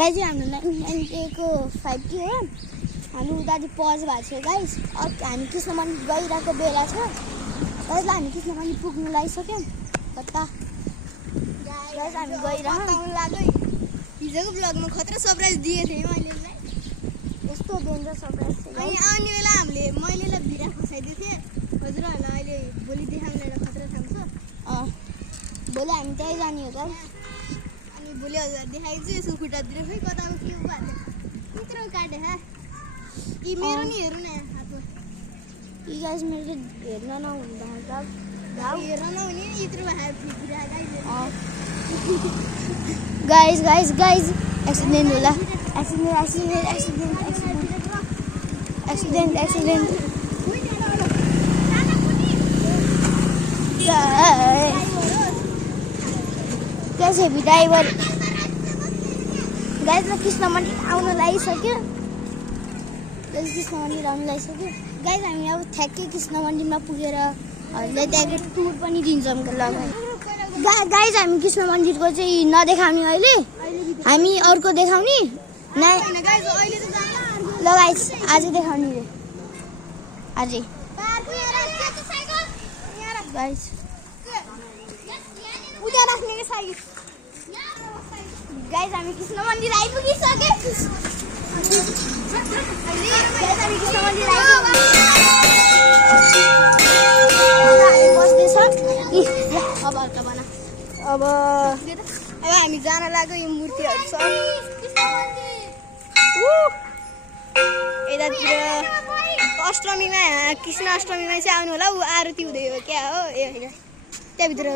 guys हाम्रो 998 को 5T हो हामी उता पज भएको छ गाइस हामी कृष्ण मन्दिर गइरहेको बेला छ गाइस हामी कृष्ण मन्दिर पुग्नु लागिसक्यौं कता गाइस हामी गइरहेको लाग्यो हिजोको ब्लगमा खतरा सरप्राइज दिए थिए मैले यस्तो डेन्जर सरप्राइज थियो अनि आउने बेला मैले भिरा खसाइदिए थिए हजुरहरुलाई अहिले भोलि देखाउने एउटा खतरा ठाउँ छ भोलि हामी त्यही जाने हो गाइस अनि भोलि हजुर देखाइछु यसको खुट्टातिर खै कताको के भएको यत्रो काटे हा कि मेरो नि हेर्नु न हातमा कि गाइस मेरो हेर्न नहुँदा घाउ हेर्न नहुने यत्रो भिरा गाइस एक्सिडेन्ट होला एक्सिडेन्ट कैसे भी ड्राइभर गाइस म कृष्ण मन्दिर आउन लागिसक्यो गाइस हामी अब ठ्याक्कै कृष्ण मन्दिरमा पुगेर हजुरलाई त्यहाँको टुर पनि दिन्छौँ गाइस हामी कृष्ण मन्दिरको चाहिँ नदेखाउने अहिले हामी अर्को देखाउने ल गाइस आज देखाउने रे आजै गाइस उता राख्ने के साइड गाइस हामी कृष्ण मन्दिर आइपुगिसक्यो अब हामी जान लाग्यो यो मूर्तिहरू छ यतातिर अष्टमीमा कृष्ण अष्टमीमा चाहिँ आउनु होला ऊ आरती हुँदै हो क्या हो ए होइन त्यहाँभित्र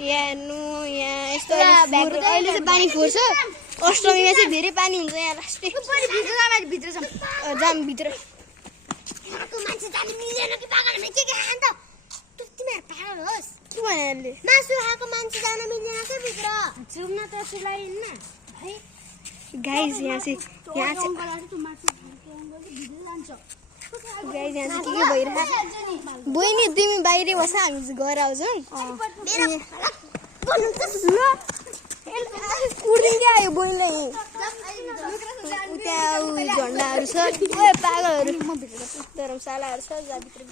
हेर्नु यहाँ यस्तो अहिले चाहिँ पानी फोर्छ अष्टमीमा चाहिँ धेरै पानी हुन्छ यहाँ लास्टै भित्र जाम भित्र के भन्यो मासु खाएको मान्छे जान मिल्दैन के भित्र जुम्न त सुलाइन्न है गाइस यहाँ चाहिँ गाइस यहाँ चाहिँ के भइरहेको बहिनी तिमी बाहिरै बस हामी गएर आउँछौँ कुर्दिँदै आयो बहिनीलाई त्यहाँ झन्डाहरू छ पागलहरू धर्मशालाहरू छ जहाँभित्र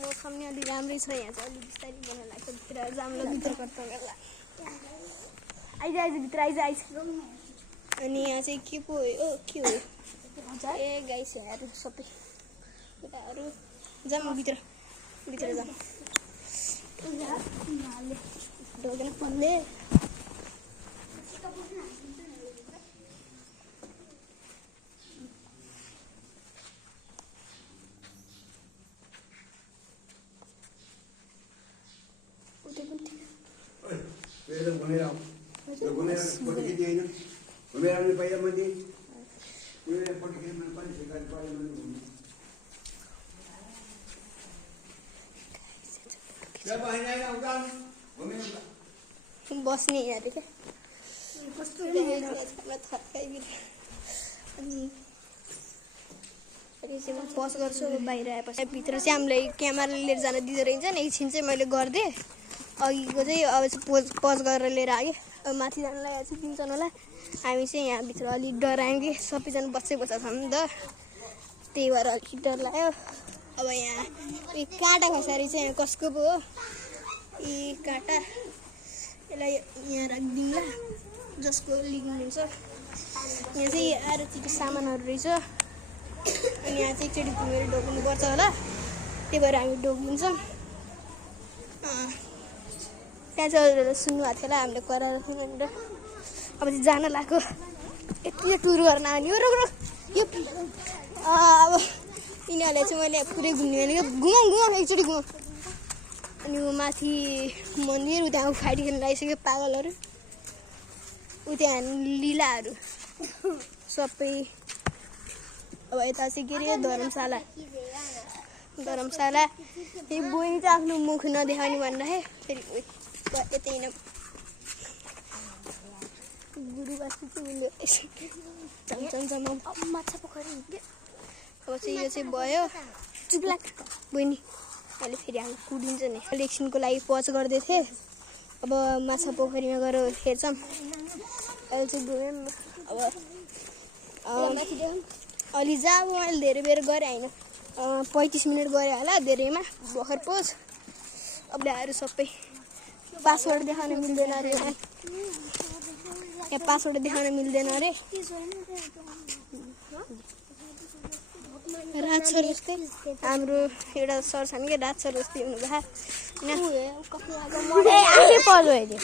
मौसम नि अलि राम्रै छ यहाँ चाहिँ अलि बिस्तारै बनाउनु लाग्छ भित्र जाम्लो भित्र गर्दा आइज भित्र आइज अनि यहाँ चाहिँ के पो हो के हो ए गाइस हेर्नु सबै केटाहरू जाम भित्र जाम ढोकेन पल्ले बस्ने यहाँदेखि कस्तो अनि चाहिँ म पज गर्छु बाहिर आएपछि भित्र चाहिँ हामीलाई क्यामेरा लिएर जान दिँदो रहेछ नि एकछिन चाहिँ मैले गरिदिएँ अघिको चाहिँ अब चाहिँ पज गरेर लिएर आएँ अब माथि जानलाई चाहिँ दिन्छन् होला हामी चाहिँ यहाँभित्र अलिक डरायौँ कि सबैजना बसेको छ नि त त्यही भएर अलिक डर लाग्यो अब यहाँ काँटा खसारी चाहिँ यहाँ कसको पो हो यी काँटा यसलाई यहाँ राखिदिउँला जसको लिनुहुन्छ यहाँ चाहिँ आरतीको सामानहरू रहेछ अनि यहाँ चाहिँ एकचोटि घुमेर ढोक्नुपर्छ होला त्यही भएर हामी ढोकिदिन्छौँ त्यहाँ चाहिँ सुन्नुभएको थियो होला हामीले कराएर भनेर अब चाहिँ जान लाग्यो यति टुर गर्न आउने हो यो अब यिनीहरूले चाहिँ मैले पुरै घुम्ने भनेको घुमाउँ एकचोटि घुमाउँ अनि माथि मन्दिर उता फाइट खेल्न लागिसक्यो पागलहरू उता लीलाहरू सबै अब यता चाहिँ के अरे धर्मशाला यो बहिनी चाहिँ आफ्नो मुख नदेखाउने भनेर फेरि यतै न गुरुबासी चाहिँ माछा पोखरी अब चाहिँ यो चाहिँ भयो चुप्लाक बहिनी अहिले फेरि हामी कुदिन्छ नि एकछिनको लागि पज गर्दै थिएँ अब माछा पोखरीमा गएर हेर्छौँ अहिले चाहिँ गयौँ अब माथि देऊ अलि जा अब मैले धेरै बेर गरेँ होइन 35 मिनट गरेँ होला धेरैमा भर्खर पोज अब ल्याएर सबै पासवर्ड देखाउन मिल्दैन अरे यहाँ पासवर्ड देखाउन मिल्दैन अरे राज सर जस्तै हाम्रो एउटा सर छन् कि राज सर जस्तै हुनुभयो कति लाग्यो आफै पज भइदियो